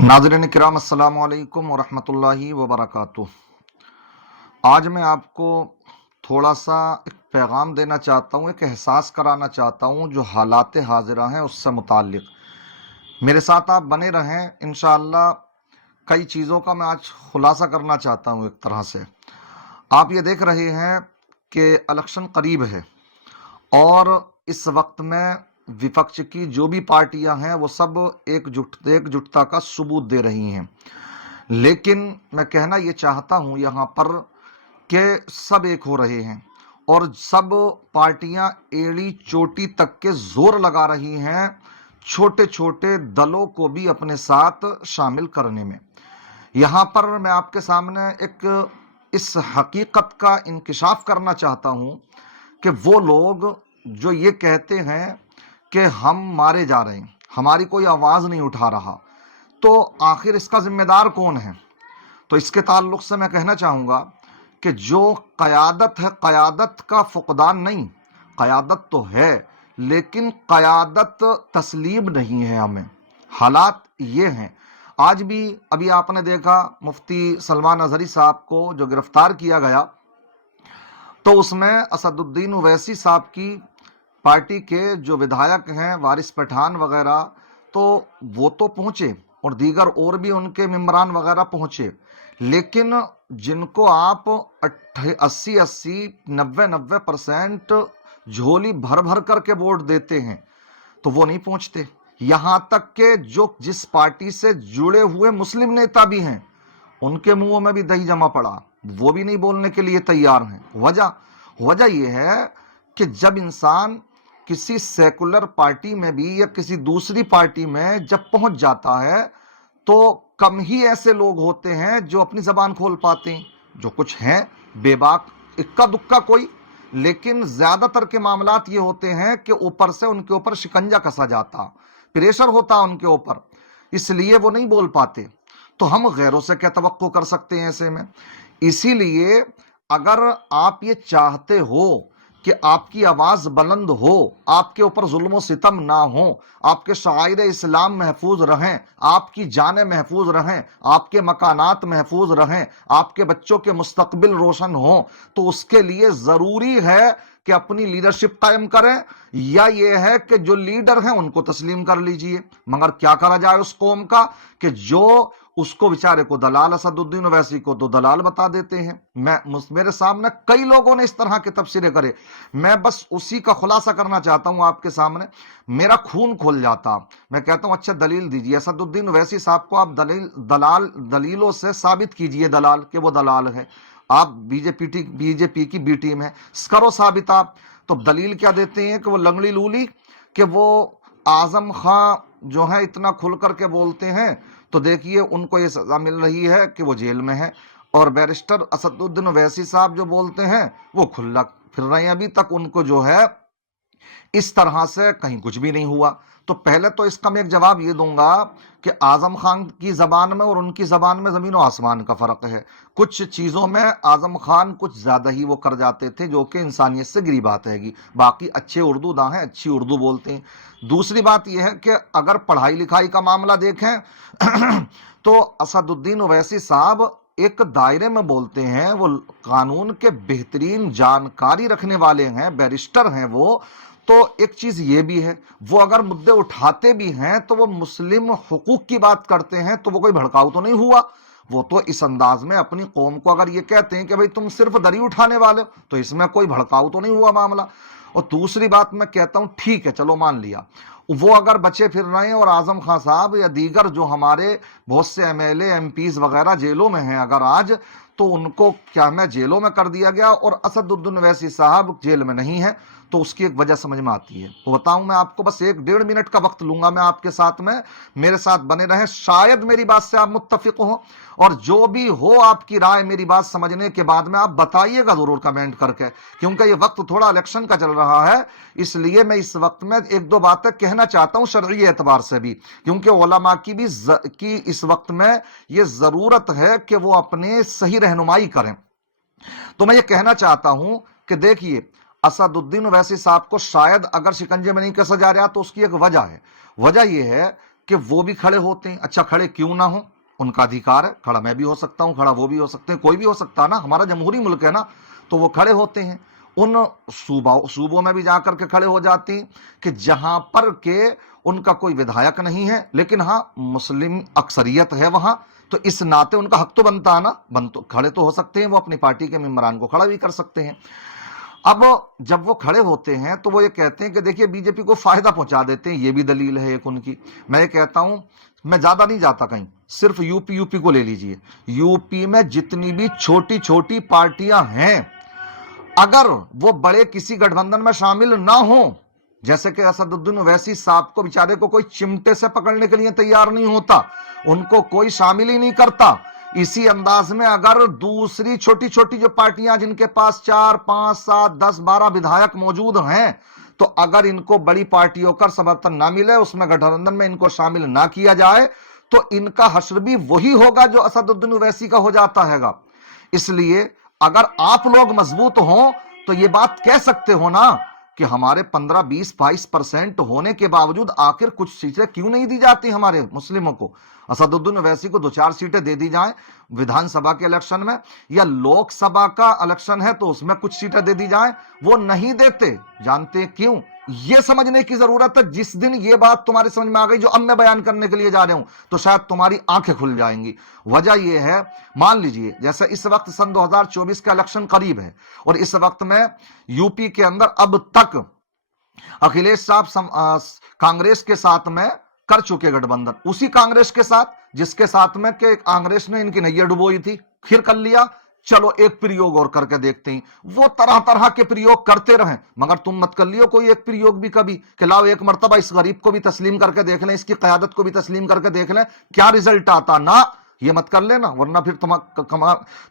नाज़रीन किराम अस्सलाम वालेकुम वरहमतुल्लाहि वबरकातुह। आज मैं आपको थोड़ा सा एक पैगाम देना चाहता हूँ, एक एहसास कराना चाहता हूँ जो हालात हाजिरा हैं उससे मुताल्लिक। मेरे साथ आप बने रहें, इंशाअल्लाह कई चीज़ों का मैं आज खुलासा करना चाहता हूँ। एक तरह से आप ये देख रहे हैं कि इलेक्शन करीब है और इस वक्त में विपक्ष की जो भी पार्टियां हैं वो सब एकजुटता का सबूत दे रही हैं। लेकिन मैं कहना ये चाहता हूं यहाँ पर कि सब एक हो रहे हैं और सब पार्टियां एड़ी चोटी तक के जोर लगा रही हैं छोटे छोटे दलों को भी अपने साथ शामिल करने में। यहाँ पर मैं आपके सामने एक इस हकीकत का इंकिशाफ करना चाहता हूँ कि वो लोग जो ये कहते हैं कि हम मारे जा रहे हैं, हमारी कोई आवाज़ नहीं उठा रहा, तो आखिर इसका जिम्मेदार कौन है? तो इसके ताल्लुक से मैं कहना चाहूँगा कि जो क़यादत है, क़यादत का फुक़दान नहीं, क़यादत तो है लेकिन क़यादत तस्लीम नहीं है हमें। हालात ये हैं। आज भी अभी आपने देखा मुफ्ती सलमान अज़हरी साहब को जो गिरफ्तार किया गया, तो उसमें असदुद्दीन ओवैसी साहब की पार्टी के जो विधायक हैं वारिस पठान वगैरह, तो वो तो पहुंचे और दीगर और भी उनके मेंबरान वगैरह पहुंचे, लेकिन जिनको आप 80-80, 90-90% झोली भर भर करके वोट देते हैं तो वो नहीं पहुंचते। यहां तक कि जो जिस पार्टी से जुड़े हुए मुस्लिम नेता भी हैं उनके मुंहों में भी दही जमा पड़ा, वो भी नहीं बोलने के लिए तैयार हैं। वजह यह है कि जब इंसान किसी सेकुलर पार्टी में भी या किसी दूसरी पार्टी में जब पहुंच जाता है तो कम ही ऐसे लोग होते हैं जो अपनी जबान खोल पाते हैं। जो कुछ हैं बेबाक, इक्का दुक्का कोई, लेकिन ज्यादातर के मामलात ये होते हैं कि ऊपर से उनके ऊपर शिकंजा कसा जाता, प्रेशर होता उनके ऊपर, इसलिए वो नहीं बोल पाते। तो हम गैरों से क्या तवक्को कर सकते हैं ऐसे में? इसीलिए अगर आप ये चाहते हो कि आपकी आवाज बुलंद हो, आपके ऊपर जुल्म और सितम ना हो, आपके शाइर इस्लाम महफूज रहें, आपकी जानें महफूज रहें, आपके मकानात महफूज रहें, आपके बच्चों के मुस्तकबिल रोशन हो, तो उसके लिए जरूरी है कि अपनी लीडरशिप कायम करें, या ये है कि जो लीडर हैं उनको तस्लीम कर लीजिए। मगर क्या करा जाए उस कौम का कि जो उसको बेचारे को दलाल, असदुद्दीन ओवैसी को तो दलाल बता देते हैं। मेरे सामने कई लोगों ने इस तरह के तफसीरें करे, मैं बस उसी का खुलासा करना चाहता हूं आपके सामने। मेरा खून खोल जाता। मैं कहता हूं अच्छा दलील दीजिए, असदुद्दीन ओवैसी साहब को आप दलीलों से साबित कीजिए दलाल कि वो दलाल है। आप बीजेपी की बी टीम है, करो साबित आप। तो दलील क्या देते हैं कि वो लंगड़ी लूली, कि वो आजम खां जो है इतना खुल करके बोलते हैं, तो देखिए उनको ये सजा मिल रही है कि वो जेल में है, और बैरिस्टर असदुद्दीन ओवैसी साहब जो बोलते हैं वो खुला फिर रहे हैं, अभी तक उनको जो है इस तरह से कहीं कुछ भी नहीं हुआ। तो पहले तो इसका मैं एक जवाब ये दूंगा कि आजम खान की जबान में और उनकी जबान में जमीन और आसमान का फर्क है। कुछ चीजों में आजम खान कुछ ज्यादा ही वो कर जाते थे जो कि इंसानियत से गिरी बात है, बाकी अच्छे उर्दू दां हैं, अच्छी उर्दू बोलते हैं। दूसरी बात यह है कि अगर पढ़ाई लिखाई का मामला देखें तो असदुद्दीन ओवैसी साहब एक दायरे में बोलते हैं, वो कानून के बेहतरीन जानकारी रखने वाले हैं, बैरिस्टर हैं वो। तो एक चीज ये भी है, वो अगर मुद्दे उठाते भी हैं तो वो मुस्लिम हुकूक की बात करते हैं, तो वो कोई भड़काऊ तो नहीं हुआ। वो तो इस अंदाज में अपनी कौम को अगर ये कहते हैं कि भाई तुम सिर्फ दरी उठाने वाले हो, तो इसमें कोई भड़काऊ तो नहीं हुआ मामला। और दूसरी बात मैं कहता हूं ठीक है चलो मान लिया, वो अगर बचे फिर रहे हैं और आजम खान साहब या दीगर जो हमारे बहुत से एमएलए एमपीज वगैरह जेलों में हैं अगर आज, तो उनको क्या मैं जेलों में कर दिया गया और असदुद्दीन ओवैसी साहब जेल में नहीं है, तो उसकी एक वजह समझ में आती है। वो बताऊं मैं आपको, बस 1-1.5 मिनट का वक्त लूंगा मैं आपके साथ में, मेरे साथ बने रहें, शायद मेरी बात से आप मुत्तफिक हो, और जो भी हो आपकी राय मेरी बात समझने के बाद में आप बताइएगा जरूर कमेंट करके, क्योंकि ये वक्त थोड़ा इलेक्शन का चल रहा है, इसलिए मैं इस वक्त में 1-2 बातें कहना चाहता हूं शरई एतबार से भी, क्योंकि उलमा की इस वक्त में ये जरूरत है कि वो अपने सही रहनुमाई करें। तो मैं ये कहना चाहता हूं कि देखिए असदुद्दीन ओवैसी साहब को शायद अगर शिकंजे में नहीं कसा जा रहा तो उसकी एक वजह है। वजह यह है کہ वो भी खड़े होते हैं। अच्छा, खड़े क्यों ना हो, उनका अधिकार है, खड़ा मैं भी हो सकता हूं, खड़ा वो भी हो सकते हैं, कोई भी हो सकता है ना, हमारा जमहूरी मुल्क है ना। तो वो खड़े होते हैं, उन सूबों में भी जाकर के खड़े हो जाते हैं कि जहां पर के उनका कोई विधायक नहीं है, लेकिन हाँ मुस्लिम अक्सरियत है वहां, तो इस नाते उनका हक तो बनता है ना, तो खड़े तो हो सकते हैं, वो अपनी पार्टी के मेंबरान को खड़ा भी कर सकते हैं। अब जब वो खड़े होते हैं तो वो ये कहते हैं कि देखिए बीजेपी को फायदा पहुंचा देते हैं, ये भी दलील है एक उनकी। मैं ये कहता हूं, मैं ज्यादा नहीं जाता कहीं, सिर्फ यूपी को ले लीजिए। यूपी में जितनी भी छोटी छोटी पार्टियां हैं, अगर वो बड़े किसी गठबंधन में शामिल ना हो, जैसे कि असदुद्दीन ओवैसी साहब को बेचारे को कोई चिमटे से पकड़ने के लिए तैयार नहीं होता, उनको कोई शामिल ही नहीं करता, इसी अंदाज में अगर दूसरी छोटी छोटी जो पार्टियां जिनके पास 4, 5, 7, 10, 12 विधायक मौजूद हैं, तो अगर इनको बड़ी पार्टियों का समर्थन ना मिले, उसमें गठबंधन में इनको शामिल ना किया जाए, तो इनका हश्र भी वही होगा जो असदुद्दीन ओवैसी का हो जाता हैगा। इसलिए अगर आप लोग मजबूत हो तो ये बात कह सकते हो ना कि हमारे 15, 20, 22% होने के बावजूद आखिर कुछ सीटें क्यों नहीं दी जाती हमारे मुस्लिमों को। असदुद्दीन ओवैसी को 2-4 सीटें दे दी जाएं विधानसभा के इलेक्शन में, या लोकसभा का इलेक्शन है तो उसमें कुछ सीटें दे दी जाएं, वो नहीं देते। जानते क्यों? ये समझने की जरूरत है। जिस दिन ये बात तुम्हारे समझ में आ गई जो अब मैं बयान करने के लिए जा रहा हूं, तो शायद तुम्हारी आंखें खुल जाएंगी। वजह यह है, मान लीजिए जैसे इस वक्त सन 2024 का इलेक्शन करीब है, और इस वक्त में यूपी के अंदर अब तक अखिलेश साहब कांग्रेस के साथ में कर चुके गठबंधन, उसी कांग्रेस के साथ जिसके साथ में कि कांग्रेस ने इनकी नैया डुबोई थी, फिर कर लिया, चलो एक प्रयोग और करके देखते हैं। वो तरह तरह के प्रयोग करते रहे, मगर तुम मत कर लियो कोई एक प्रयोग भी कभी कि लाओ एक मर्तबा इस गरीब को भी तस्लीम करके देख लें, इसकी क़यादत को भी तस्लीम करके देख लें क्या रिजल्ट आता। ना, ये मत कर लेना, वरना फिर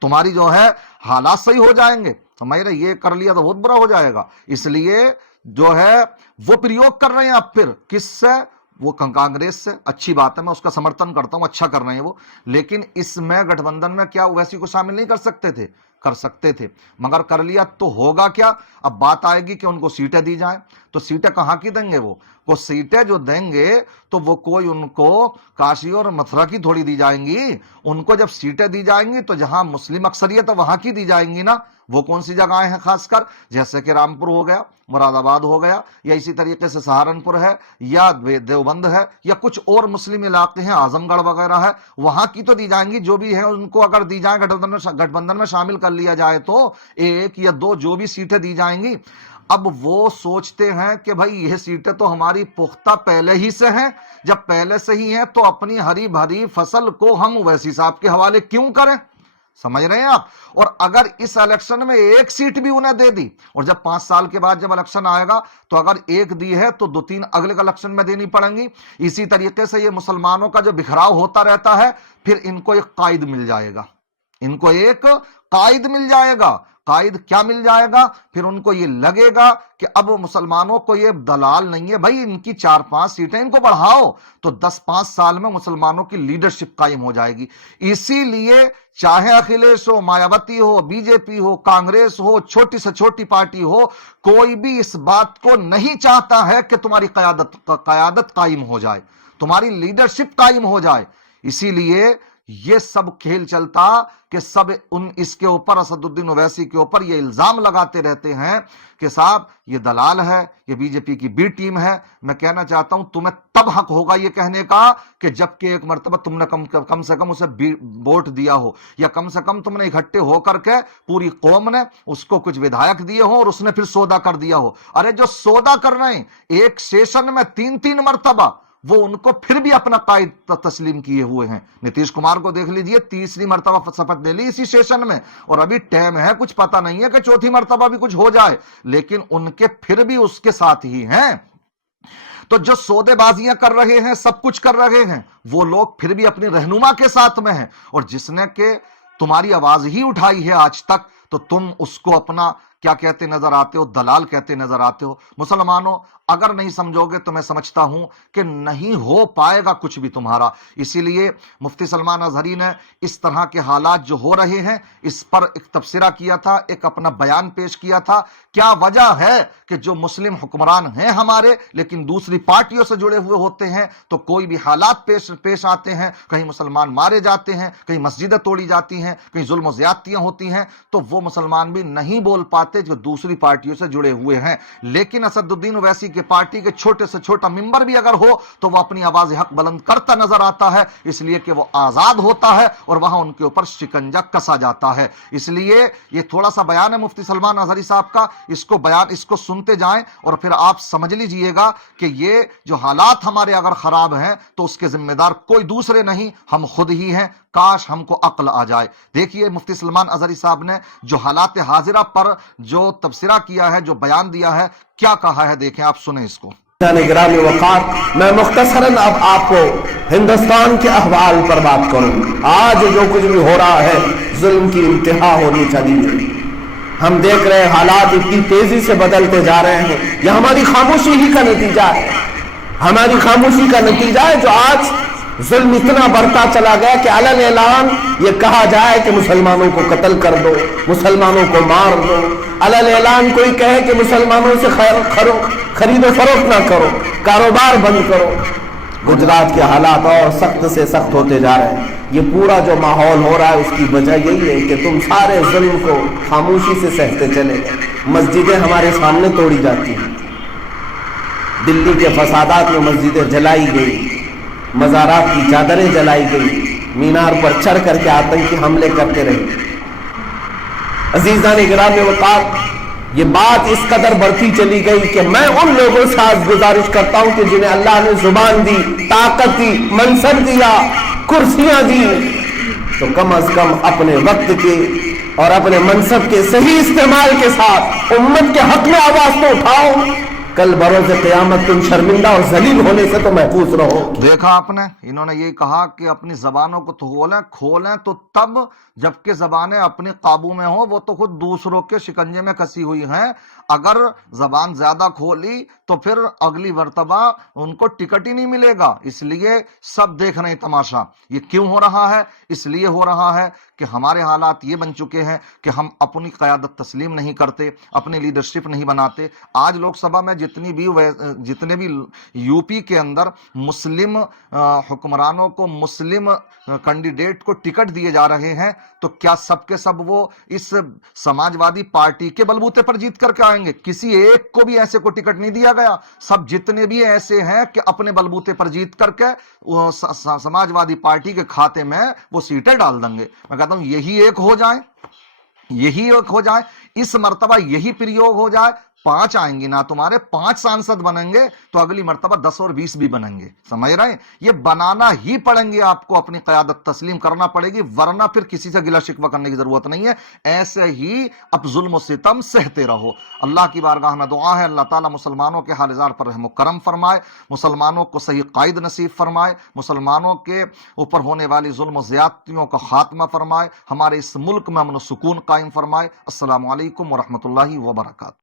तुम्हारी जो है हालात सही हो जाएंगे। तो मैंने ये कर लिया तो बहुत बुरा हो जाएगा। इसलिए जो है वो प्रयोग कर रहे हैं अब फिर किससे, वो कांग्रेस से। अच्छी बात है, मैं उसका समर्थन करता हूं, अच्छा कर रहे हैं वो, लेकिन इसमें गठबंधन में क्या ओवैसी को शामिल नहीं कर सकते थे? कर सकते थे, मगर कर लिया तो होगा क्या। अब बात आएगी कि उनको सीटें दी जाएं, तो सीटें कहां की देंगे? वो सीटें जो देंगे तो वो कोई उनको काशी और मथुरा की थोड़ी दी जाएंगी। उनको जब सीटें दी जाएंगी तो जहां मुस्लिम अक्सरियत है वहां की दी जाएंगी ना। वो कौन सी जगहें हैं? खासकर जैसे कि रामपुर हो गया, मुरादाबाद हो गया, या इसी तरीके से सहारनपुर है, या देवबंद है, या कुछ और मुस्लिम इलाके हैं, आजमगढ़ वगैरह है, वहां की तो दी जाएंगी। जो भी है उनको अगर दी जाए, गठबंधन में शामिल कर लिया जाए तो 1 या 2 जो भी सीटें दी जाएंगी। अब वो सोचते हैं कि भाई यह सीटें तो हमारी पुख्ता पहले ही से हैं, जब पहले से ही हैं तो अपनी हरी भरी फसल को हम ओवैसी साहब के हवाले क्यों करें। समझ रहे हैं आप? और अगर इस इलेक्शन में 1 सीट भी उन्हें दे दी, और जब 5 साल के बाद जब इलेक्शन आएगा तो अगर 1 दी है तो 2-3 अगले इलेक्शन में देनी पड़ेंगी। इसी तरीके से ये मुसलमानों का जो बिखराव होता रहता है, फिर इनको एक कायद मिल जाएगा, इनको एक कायद मिल जाएगा। कायद क्या मिल जाएगा? फिर उनको ये लगेगा कि अब मुसलमानों को ये दलाल नहीं है भाई, इनकी 4-5 सीटें इनको बढ़ाओ, तो 10-5 साल में मुसलमानों की लीडरशिप कायम हो जाएगी। इसीलिए चाहे अखिलेश हो, मायावती हो, बीजेपी हो, कांग्रेस हो, छोटी से छोटी पार्टी हो, कोई भी इस बात को नहीं चाहता है कि तुम्हारी कयादत कायम हो जाए, तुम्हारी लीडरशिप कायम हो जाए। इसीलिए ये सब खेल चलता कि सब इसके ऊपर, असदुद्दीन ओवैसी के ऊपर ये इल्जाम लगाते रहते हैं कि साहब ये दलाल है, ये बीजेपी की बी टीम है। मैं कहना चाहता हूं तुम्हें तब हक होगा ये कहने का कि जबकि एक मर्तबा तुमने कम से कम उसे वोट दिया हो, या कम से कम तुमने इकट्ठे होकर के पूरी कौम ने उसको कुछ विधायक दिए हो और उसने फिर सौदा कर दिया हो। अरे जो सौदा कर रहे हैं एक सेशन में 3-3 मर्तबा, वो उनको फिर भी अपना कायद तस्लीम किए हुए हैं। नीतीश कुमार को देख लीजिए, 3री मर्तबा शपथ ले ली इसी सेशन में, और अभी टाइम है, कुछ पता नहीं है कि 4थी मर्तबा भी कुछ हो जाए, लेकिन उनके फिर भी उसके साथ ही हैं। तो जो सौदेबाजियां कर रहे हैं, सब कुछ कर रहे हैं, वो लोग फिर भी अपनी रहनुमा के साथ में हैं। और जिसने के तुम्हारी आवाज ही उठाई है आज तक, تو تم اس کو اپنا کیا کہتے نظر آتے ہو؟ دلال کہتے نظر آتے ہو۔ مسلمانوں اگر نہیں سمجھو گے تو میں سمجھتا ہوں کہ نہیں ہو پائے گا کچھ بھی تمہارا۔ اسی لیے مفتی سلمان اظہری نے اس طرح کے حالات جو ہو رہے ہیں اس پر ایک تبصرہ کیا تھا، ایک اپنا بیان پیش کیا تھا۔ کیا وجہ ہے کہ جو مسلم حکمران ہیں ہمارے لیکن دوسری پارٹیوں سے جڑے ہوئے ہوتے ہیں تو کوئی بھی حالات پیش آتے ہیں، کہیں مسلمان مارے جاتے ہیں، کہیں مسجدیں توڑی جاتی ہیں، کہیں ظلم و زیادتیاں ہوتی ہیں، تو وہ مسلمان بھی نہیں بول پاتے جو دوسری پارٹیوں سے جڑے ہوئے ہیں۔ لیکن اسد الدین اویسی کے پارٹی کے چھوٹے سے چھوٹا ممبر بھی اگر ہو تو وہ اپنی آواز حق بلند کرتا نظر آتا ہے، اس لیے کہ وہ آزاد ہوتا ہے اور وہاں ان کے اوپر شکنجہ کسا جاتا ہے۔ اس لیے یہ تھوڑا سا بیان ہے مفتی سلمان اظہری صاحب کا، اس کو سنتے جائیں اور پھر آپ سمجھ لیجئے گا کہ یہ جو حالات ہمارے اگر خراب ہیں تو اس کے ذمہ دار کوئی دوسرے نہیں، ہم خود ہی ہیں۔ کاش ہم کو عقل آ جائے۔ دیکھیے مفتی سلمان اظہری صاحب نے جو حالات حاضرہ پر جو تبصرہ کیا ہے، جو بیان دیا ہے، کیا کہا ہے، دیکھیں آپ سنیں اس کو۔ گرامی وقار، میں مختصراً اب آپ کو ہندوستان کے احوال پر بات کروں۔ آج جو کچھ بھی ہو رہا ہے ظلم کی انتہا ہونی چاہیے۔ ہم دیکھ رہے ہیں حالات اتنی تیزی سے بدلتے جا رہے ہیں، یہ ہماری خاموشی ہی کا نتیجہ ہے، ہماری خاموشی کا نتیجہ ہے جو آج ظلم اتنا بڑھتا چلا گیا کہ علن اعلان یہ کہا جائے کہ مسلمانوں کو قتل کر دو، مسلمانوں کو مار دو، علن اعلان کوئی کہے کہ مسلمانوں سے خرید و فروخت نہ کرو، کاروبار بند کرو۔ گجرات کے حالات اور سخت سے سخت ہوتے جا رہے ہیں۔ یہ پورا جو ماحول ہو رہا ہے اس کی وجہ یہی ہے کہ تم سارے ظلم کو خاموشی سے سہتے چلے گئے۔ مسجدیں ہمارے سامنے توڑی جاتی ہیں، دلی کے فسادات میں مسجدیں جلائی گئی، مزارات کی چادریں جلائی گئی، مینار پر چڑھ کر کے آتنکی حملے کرتے رہے۔ عزیزان گرامی وقار، یہ بات اس قدر بڑھتی چلی گئی کہ میں ان لوگوں سے آج گزارش کرتا ہوں کہ جنہیں اللہ نے زبان دی، طاقت دی، منصب دیا، کرسیاں دی، تو کم از کم اپنے وقت کے اور اپنے منصب کے صحیح استعمال کے ساتھ امت کے حق میں آواز تو اٹھاؤ۔ کل بروز قیامت تم شرمندہ اور ذلیل ہونے سے تو محفوظ رہو۔ دیکھا آپ نے، انہوں نے یہ کہا کہ اپنی زبانوں کو تو کھولیں تو تب جبکہ زبانیں اپنے قابو میں ہوں، وہ تو خود دوسروں کے شکنجے میں کسی ہوئی ہیں۔ اگر زبان زیادہ کھولی تو پھر اگلی مرتبہ ان کو ٹکٹ ہی نہیں ملے گا۔ اس لیے سب دیکھ رہے ہیں تماشا۔ یہ کیوں ہو رہا ہے؟ اس لیے ہو رہا ہے کہ ہمارے حالات یہ بن چکے ہیں کہ ہم اپنی قیادت تسلیم نہیں کرتے، اپنی لیڈرشپ نہیں بناتے۔ آج لوک سبھا میں جتنے بھی یو پی کے اندر مسلم حکمرانوں کو، مسلم کینڈیڈیٹ کو ٹکٹ دیے جا رہے ہیں تو کیا سب کے سب وہ اس سماج وادی پارٹی کے بلبوتے پر جیت کر کے آئیں گے؟ کسی ایک کو بھی ایسے کو ٹکٹ نہیں دیا گیا۔ سب جتنے بھی ایسے ہیں کہ اپنے بلبوتے پر جیت کر کے سماج وادی پارٹی کے کھاتے میں وہ سیٹیں ڈال دیں گے۔ میں کہتا ہوں یہی ایک ہو جائے، اس مرتبہ یہی پریوگ ہو جائے، 5 آئیں گی نا، تمہارے 5 سانسد بنیں گے تو اگلی مرتبہ 10 اور 20 بھی بنیں گے۔ سمجھ رہے ہیں؟ یہ بنانا ہی پڑیں گے، آپ کو اپنی قیادت تسلیم کرنا پڑے گی، ورنہ پھر کسی سے گلہ شکوہ کرنے کی ضرورت نہیں ہے۔ ایسے ہی اب ظلم و ستم سہتے رہو۔ اللہ کی بارگاہ میں دعا ہے اللہ تعالیٰ مسلمانوں کے حال زار پر رحم و کرم فرمائے، مسلمانوں کو صحیح قائد نصیب فرمائے، مسلمانوں کے اوپر ہونے والی ظلم و زیادتیوں کا خاتمہ فرمائے، ہمارے اس ملک میں امن و سکون قائم فرمائے۔ السلام علیکم ورحمۃ اللہ وبرکاتہ۔